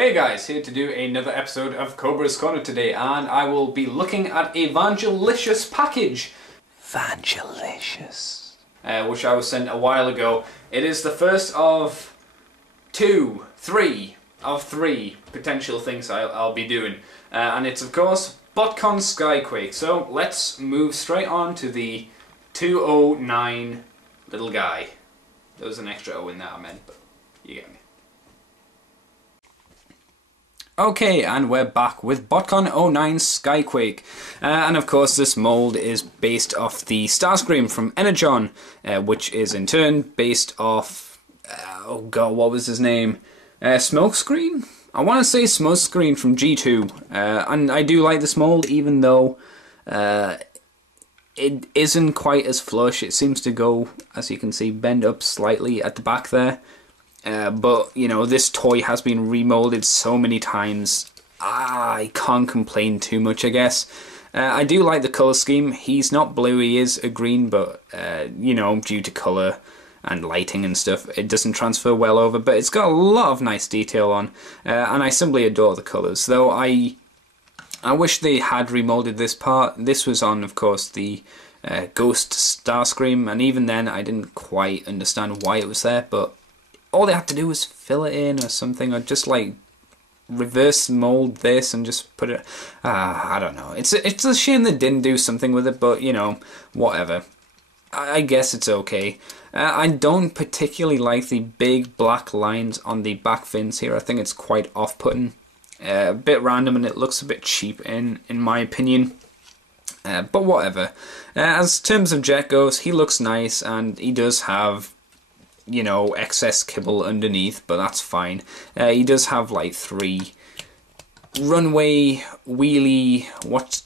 Hey guys, here to do another episode of Cobra's Corner today, and I will be looking at a vangelicious package. Vangelicious. Which I was sent a while ago. It is the first of three potential things I'll be doing. And it's of course Botcon Skyquake. So let's move straight on to the 209 little guy. There was an extra O in that I meant, but you get me. Okay, and we're back with Botcon 09 Skyquake. And of course this mould is based off the Starscream from Energon, which is in turn based off, oh god, what was his name? Smokescreen? I want to say Smokescreen from G2. And I do like this mould, even though it isn't quite as flush. It seems to go, as you can see, bend up slightly at the back there. But, you know, this toy has been remolded so many times, I can't complain too much, I guess. I do like the colour scheme. He's not blue, he is a green, but, you know, due to colour and lighting and stuff, it doesn't transfer well over, but it's got a lot of nice detail on, and I simply adore the colours. Though I wish they had remolded this part. This was on, of course, the Ghost Starscream, and even then I didn't quite understand why it was there, but all they had to do was fill it in or something, or just like reverse mold this and just put it. I don't know. It's a shame they didn't do something with it, but you know, whatever. I guess it's okay. I don't particularly like the big black lines on the back fins here. I think it's quite off-putting, a bit random, and it looks a bit cheap in my opinion. But whatever. As terms of Jet goes, he looks nice, and he does have, you know, excess kibble underneath, but that's fine. He does have like 3 runway wheelie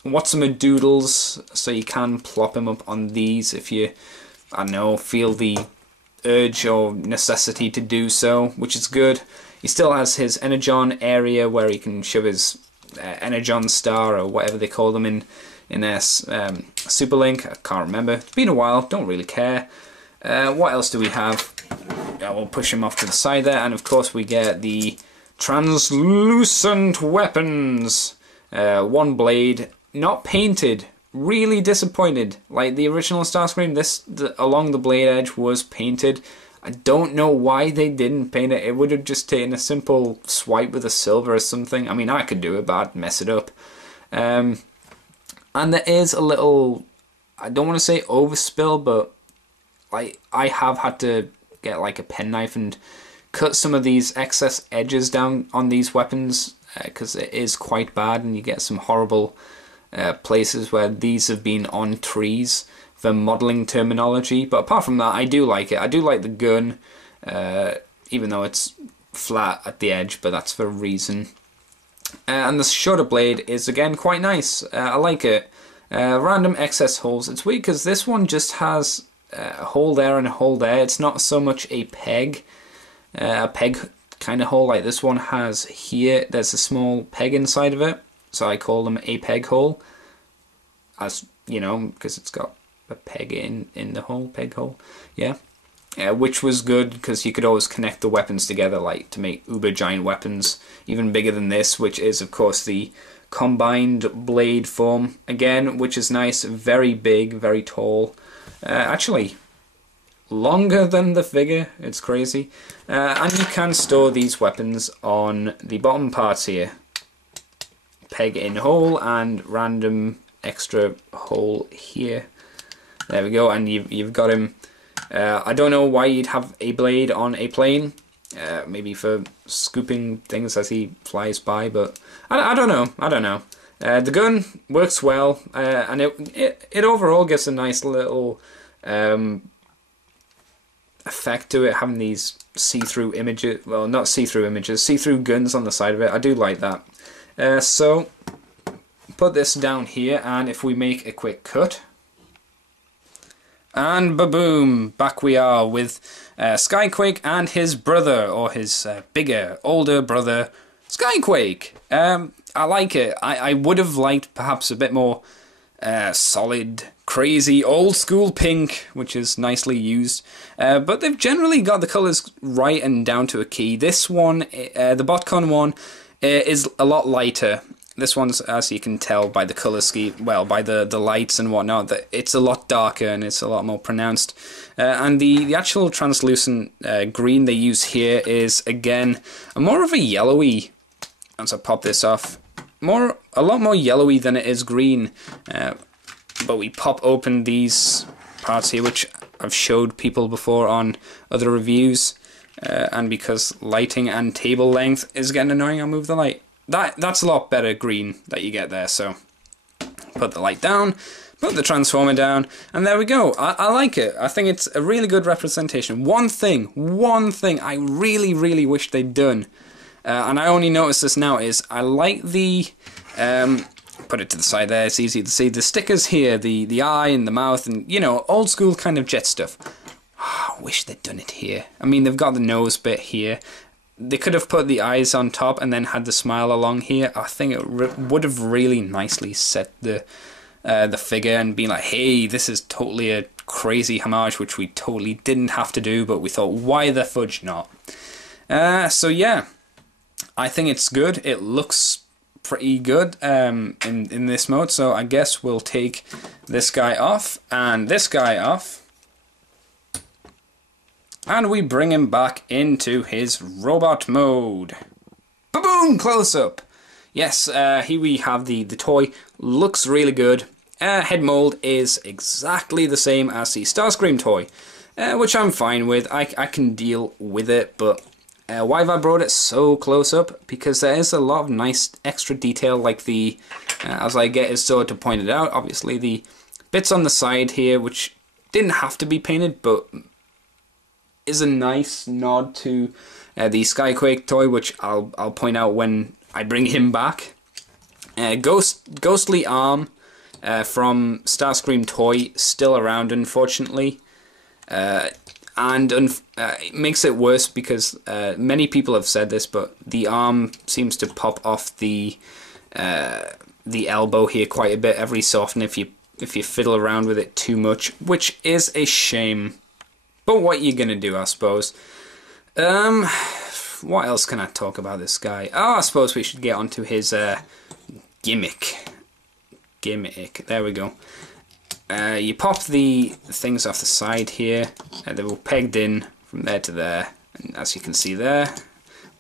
what's-a-doodles, so you can plop him up on these if you, I don't know, feel the urge or necessity to do so, which is good. He still has his Energon area where he can shove his Energon star or whatever they call them in their Super Link. I can't remember. It's been a while. Don't really care. What else do we have? We'll push him off to the side there, and of course we get the translucent weapons. 1 blade, not painted. Really disappointed. Like the original Starscream, along the blade edge was painted. I don't know why they didn't paint it. It would have just taken a simple swipe with a silver or something. I mean, I could do it, but I'd mess it up. And there is a little, I don't want to say overspill, but like I have had to get like a penknife and cut some of these excess edges down on these weapons, because it is quite bad, and you get some horrible places where these have been on trees for modelling terminology. But apart from that, I do like it. I do like the gun, even though it's flat at the edge, but that's for a reason. And the shoulder blade is again quite nice. I like it. Random excess holes. It's weird because this one just has a hole there and a hole there. It's not so much a peg kind of hole like this one has here. There's a small peg inside of it, so I call them a peg hole, as you know, because it's got a peg in the hole, peg hole, yeah. Which was good because you could always connect the weapons together, like to make uber giant weapons even bigger than this, which is of course the combined blade form again, which is nice, very big, very tall. Actually, longer than the figure, it's crazy. And you can store these weapons on the bottom parts here. Peg in hole and random extra hole here. There we go, and you've got him. I don't know why you'd have a blade on a plane. Maybe for scooping things as he flies by, but I don't know. The gun works well, and it overall gives a nice little effect to it, having these see-through images, well, not see-through images, see-through guns on the side of it. I do like that. So, put this down here, and if we make a quick cut, and ba-boom, back we are with Skyquake and his brother, or his bigger, older brother, Skyquake. I like it. I would have liked perhaps a bit more solid, crazy, old school pink, which is nicely used. But they've generally got the colours right and down to a key. This one, the Botcon one, is a lot lighter. This one's, as you can tell by the colour scheme, well, by the lights and whatnot, that it's a lot darker and it's a lot more pronounced. And the actual translucent green they use here is, again, more of a yellowy, once I pop this off, a lot more yellowy than it is green. But we pop open these parts here, which I've showed people before on other reviews. And because lighting and table length is getting annoying, I'll move the light. That's a lot better green that you get there, so put the light down, put the transformer down, and there we go. I like it. I think it's a really good representation. One thing I really, really wish they'd done, and I only noticed this now, is I like the, put it to the side there, it's easy to see, the stickers here, the eye and the mouth, and, you know, old school kind of Jet stuff. I wish they'd done it here. I mean, they've got the nose bit here. They could have put the eyes on top and then had the smile along here. I think it would have really nicely set the figure and been like, hey, this is totally a crazy homage, which we totally didn't have to do, but we thought, why the fudge not? So yeah, I think it's good. It looks pretty good in this mode, so I guess we'll take this guy off and this guy off. And we bring him back into his robot mode. Ba-boom! Close up! Yes, here we have the toy. Looks really good. Head mold is exactly the same as the Starscream toy, which I'm fine with. I can deal with it, but why have I brought it so close up? Because there is a lot of nice extra detail, like the, as I get his sword to point it out, obviously the bits on the side here, which didn't have to be painted, but is a nice nod to the Skyquake toy, which I'll point out when I bring him back. Ghostly arm from Starscream toy, still around, unfortunately, and it makes it worse because many people have said this, but the arm seems to pop off the elbow here quite a bit every so often if you fiddle around with it too much, which is a shame. But what you gonna do, I suppose. What else can I talk about this guy? Oh, I suppose we should get onto his gimmick. There we go. You pop the things off the side here. They were pegged in from there to there. And as you can see there,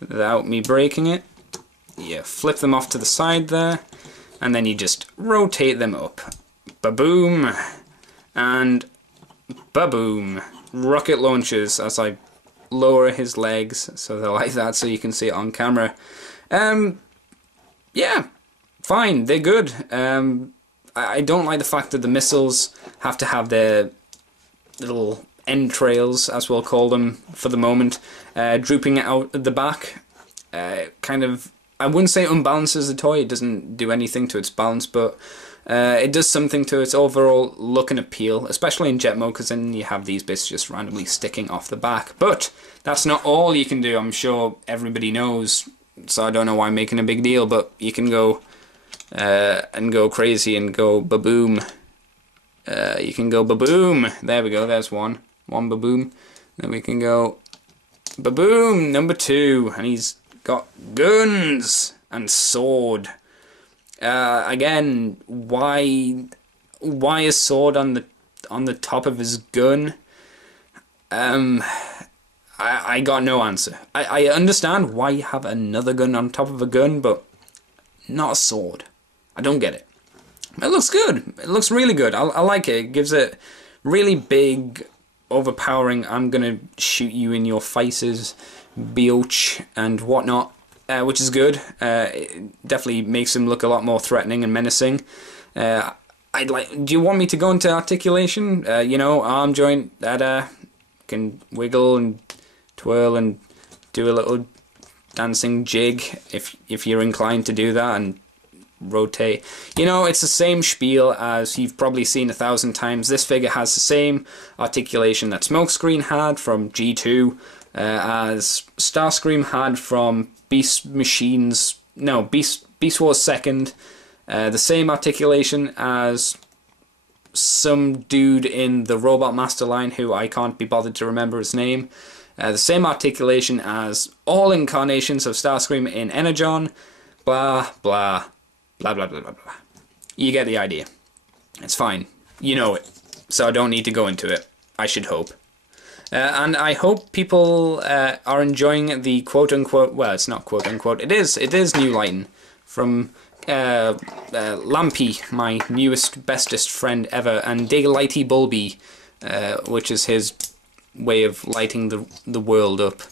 without me breaking it, you flip them off to the side there. And then you just rotate them up. Ba-boom. And ba-boom. Rocket launchers as I lower his legs so they're like that, so you can see it on camera. Yeah, fine, they're good. I don't like the fact that the missiles have to have their little entrails, as we'll call them for the moment, drooping out at the back. Kind of, I wouldn't say unbalances the toy, it doesn't do anything to its balance, but it does something to its overall look and appeal, especially in jet mode, because then you have these bits just randomly sticking off the back. But that's not all you can do, I'm sure everybody knows, so I don't know why I'm making a big deal, but you can go and go crazy and go ba-boom. You can go ba-boom. There we go, there's one ba-boom. Then we can go ba-boom, number 2, and he's got guns and sword. Again, why a sword on the top of his gun? I got no answer. I understand why you have another gun on top of a gun, but not a sword. I don't get it. It looks good. It looks really good. I like it. It gives it really big, overpowering, I'm gonna shoot you in your faces, biatch, and whatnot. Which is good. It definitely makes him look a lot more threatening and menacing. Do you want me to go into articulation? You know, arm joint that can wiggle and twirl and do a little dancing jig if you're inclined to do that, and rotate. You know, it's the same spiel as you've probably seen 1,000 times. This figure has the same articulation that Smokescreen had from G2, as Starscream had from Beast Wars 2nd, the same articulation as some dude in the Robot Master line who I can't be bothered to remember his name, the same articulation as all incarnations of Starscream in Energon, blah, blah, blah, blah, blah, blah, blah. You get the idea. It's fine. You know it. So I don't need to go into it. I should hope. And I hope people are enjoying the quote-unquote... Well, it's not quote-unquote. It is new lighting from Lampy, my newest, bestest friend ever, and Daylighty Bulby, which is his way of lighting the world up.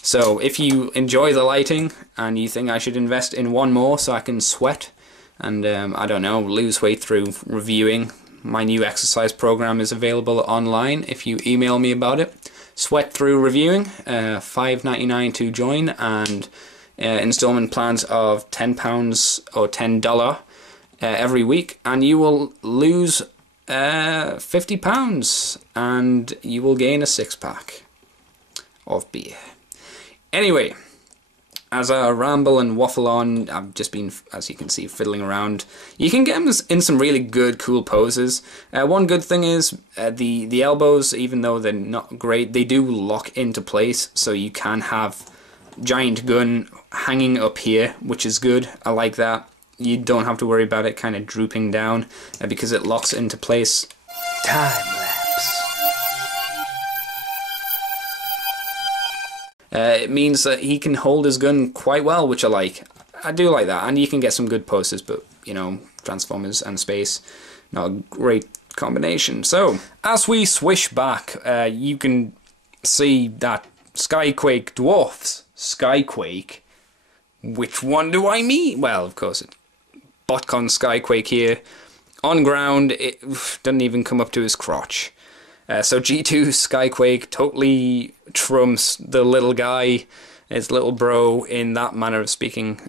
So if you enjoy the lighting and you think I should invest in one more so I can sweat and, I don't know, lose weight through reviewing, my new exercise program is available online if you email me about it. Sweat Through Reviewing, $5.99 to join, and installment plans of £10 or $10 every week, and you will lose £50 and you will gain a 6-pack of beer. Anyway, as I ramble and waffle on, I've just been, as you can see, fiddling around. You can get them in some really good, cool poses. One good thing is the elbows, even though they're not great, they do lock into place, so you can have giant gun hanging up here, which is good. I like that. You don't have to worry about it kind of drooping down because it locks into place. Time lapse. It means that he can hold his gun quite well, which I like. I do like that, and you can get some good poses, but, you know, Transformers and space, not a great combination. So, as we swish back, you can see that Skyquake dwarfs Skyquake. Which one do I mean? Well, of course, Botcon Skyquake here. On ground, it doesn't even come up to his crotch. So G2 Skyquake totally trumps the little guy, his little bro, in that manner of speaking.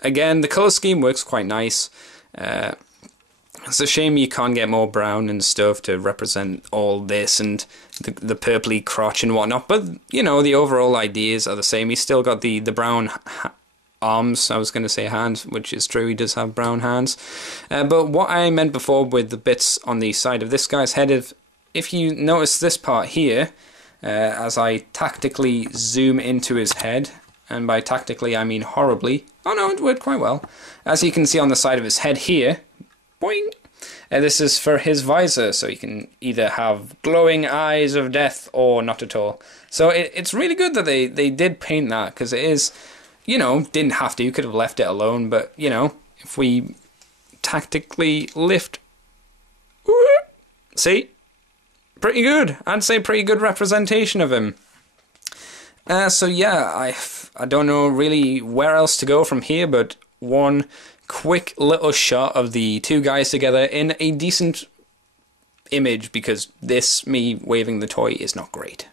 Again, the colour scheme works quite nice. It's a shame you can't get more brown and stuff to represent all this and the purpley crotch and whatnot. But, you know, the overall ideas are the same. He's still got the brown arms, I was going to say hands, which is true, he does have brown hands. But what I meant before with the bits on the side of this guy's head, if you notice this part here, as I tactically zoom into his head, and by tactically I mean horribly, oh no, it worked quite well. As you can see on the side of his head here, boing, this is for his visor, so you can either have glowing eyes of death or not at all. So it's really good that they did paint that, because it is, you know, didn't have to, you could have left it alone, but, you know, if we tactically lift, see? Pretty good. I'd say pretty good representation of him. So yeah, I don't know really where else to go from here, but one quick little shot of the two guys together in a decent image, because this, me waving the toy, is not great.